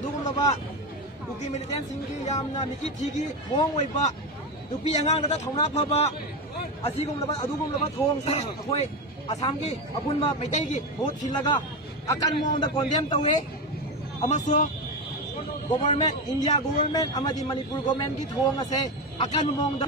ꯑꯗꯨꯒꯨꯝꯂꯕ ꯀꯨꯀꯤ ꯃꯤꯂꯤꯇꯦꯟꯁꯤꯡꯒꯤ ꯌꯥꯝꯅ ꯃꯤꯀꯤ ꯊꯤꯒꯤ ꯃꯑꯣꯡ ꯑꯣꯏꯕ ꯅꯨꯄꯤ ꯑꯉꯥꯡꯗ ꯊꯧꯅꯥ ꯐꯕ ꯑꯗꯨꯒꯨꯝꯂꯕ ꯊꯧꯑꯣꯡꯁꯦ ꯑꯩꯈꯣꯏ ꯑꯁꯥꯝꯒꯤ ꯑꯄꯨꯟꯕ ꯃꯩꯇꯩꯒꯤ ꯚꯣꯠ ꯊꯤꯜꯂꯒ ꯑꯀꯟꯕ ꯃꯑꯣꯡꯗ ꯀꯣꯟꯗꯦꯝ ꯇꯧꯏ ꯑꯃꯁꯨꯡ ꯒꯣꯚꯔꯟꯃꯦꯟꯠ ꯏꯟꯗꯤꯌꯥ ꯒꯣꯚꯔꯟꯃꯦꯟꯠ ꯑꯃꯗꯤ ꯃꯅꯤꯄꯨꯔ ꯒꯣꯚꯔꯟꯃꯦꯟꯠꯀꯤ ꯊꯧꯑꯣꯡ ꯑꯁꯦ ꯑꯀꯟꯕ ꯃꯑꯣꯡꯗ